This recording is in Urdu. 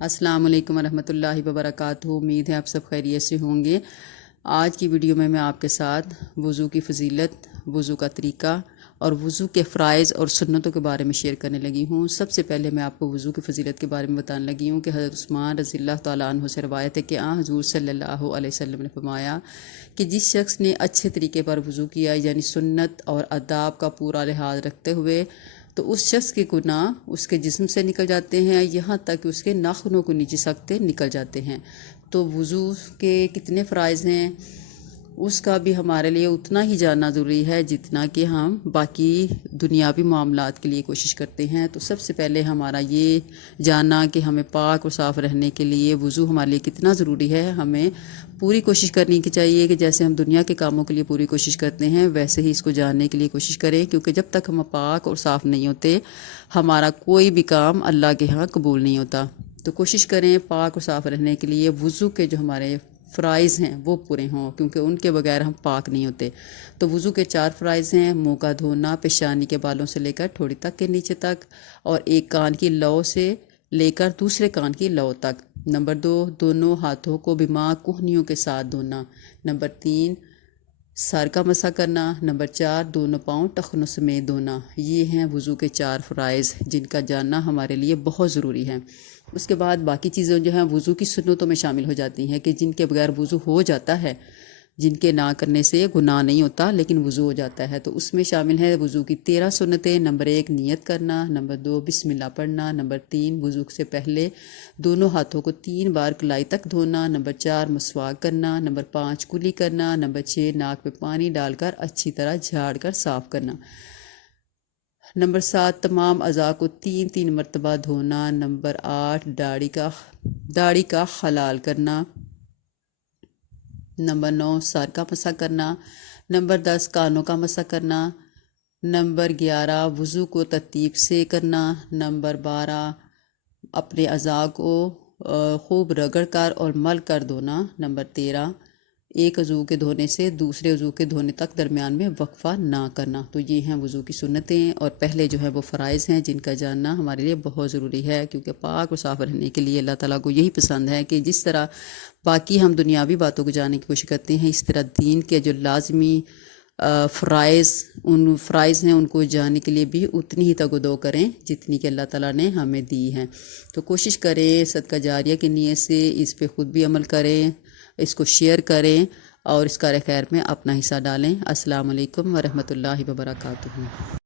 السلام علیکم ورحمۃ اللہ وبرکاتہ۔ امید ہے آپ سب خیریت سے ہوں گے۔ آج کی ویڈیو میں آپ کے ساتھ وضو کی فضیلت، وضو کا طریقہ اور وضو کے فرائض اور سنتوں کے بارے میں شیئر کرنے لگی ہوں۔ سب سے پہلے میں آپ کو وضو کی فضیلت کے بارے میں بتانے لگی ہوں کہ حضرت عثمان رضی اللہ تعالیٰ عنہ سے روایت ہے کہ حضور صلی اللہ علیہ وسلم نے فرمایا کہ جس شخص نے اچھے طریقے پر وضو کیا، یعنی سنت اور آداب کا پورا لحاظ رکھتے ہوئے، تو اس شخص کے گناہ اس کے جسم سے نکل جاتے ہیں، یہاں تک کہ اس کے ناخنوں کو نیچے سکتے نکل جاتے ہیں۔ تو وضو کے کتنے فرائض ہیں اس کا بھی ہمارے لیے اتنا ہی جاننا ضروری ہے جتنا کہ ہم باقی دنیاوی معاملات کے لیے کوشش کرتے ہیں۔ تو سب سے پہلے ہمارا یہ جاننا کہ ہمیں پاک اور صاف رہنے کے لیے وضو ہمارے لیے کتنا ضروری ہے، ہمیں پوری کوشش کرنی چاہیے کہ جیسے ہم دنیا کے کاموں کے لیے پوری کوشش کرتے ہیں ویسے ہی اس کو جاننے کے لیے کوشش کریں، کیونکہ جب تک ہم پاک اور صاف نہیں ہوتے ہمارا کوئی بھی کام اللہ کے ہاں قبول نہیں ہوتا۔ تو کوشش کریں پاک اور صاف رہنے کے لیے وضو کے جو ہمارے فرائض ہیں وہ پورے ہوں، کیونکہ ان کے بغیر ہم پاک نہیں ہوتے۔ تو وضو کے 4 فرائض ہیں: منہ کا دھونا پیشانی کے بالوں سے لے کر ٹھوڑی تک کے نیچے تک، اور ایک کان کی لو سے لے کر دوسرے کان کی لو تک۔ نمبر 2، دونوں ہاتھوں کو بما کوہنیوں کے ساتھ دھونا۔ نمبر 3، سر کا مسح کرنا۔ نمبر 4، دونوں پاؤں ٹخنوں سمیت دھونا۔ یہ ہیں وضو کے 4 فرائض جن کا جاننا ہمارے لیے بہت ضروری ہے۔ اس کے بعد باقی چیزیں جو ہیں وضو کی سنتوں میں شامل ہو جاتی ہیں کہ جن کے بغیر وضو ہو جاتا ہے، جن کے نہ کرنے سے گناہ نہیں ہوتا لیکن وضو ہو جاتا ہے۔ تو اس میں شامل ہے وضو کی 13 سنتیں۔ نمبر 1، نیت کرنا۔ نمبر 2، بسم اللہ پڑھنا۔ نمبر 3، وضو سے پہلے دونوں ہاتھوں کو 3 بار کلائی تک دھونا۔ نمبر 4، مسواک کرنا۔ نمبر 5، کلی کرنا۔ نمبر 6، ناک پہ پانی ڈال کر اچھی طرح جھاڑ کر صاف کرنا۔ نمبر 7، تمام اعضاء کو 3 مرتبہ دھونا۔ نمبر 8، داڑھی کا خلال کرنا۔ نمبر 9، سر کا مسح کرنا۔ نمبر 10، کانوں کا مسح کرنا۔ نمبر 11، وضو کو ترتیب سے کرنا۔ نمبر 12، اپنے اعضاء کو خوب رگڑ کر اور مل کر دھونا۔ نمبر 13، ایک عضو کے دھونے سے دوسرے عضو کے دھونے تک درمیان میں وقفہ نہ کرنا۔ تو یہ ہیں وضو کی سنتیں، اور پہلے جو ہے وہ فرائض ہیں جن کا جاننا ہمارے لیے بہت ضروری ہے، کیونکہ پاک اور صاف رہنے کے لیے اللہ تعالیٰ کو یہی پسند ہے کہ جس طرح باقی ہم دنیاوی باتوں کو جاننے کی کوشش کرتے ہیں، اس طرح دین کے جو لازمی فرائض ہیں ان کو جاننے کے لیے بھی اتنی ہی تگ و دو کریں جتنی کہ اللہ تعالیٰ نے ہمیں دی ہیں۔ تو کوشش کریں صدقہ جاریہ کی نیت سے اس پہ خود بھی عمل کریں، اس کو شیئر کریں اور اس کار خیر میں اپنا حصہ ڈالیں۔ السلام علیکم ورحمۃ اللہ وبرکاتہ۔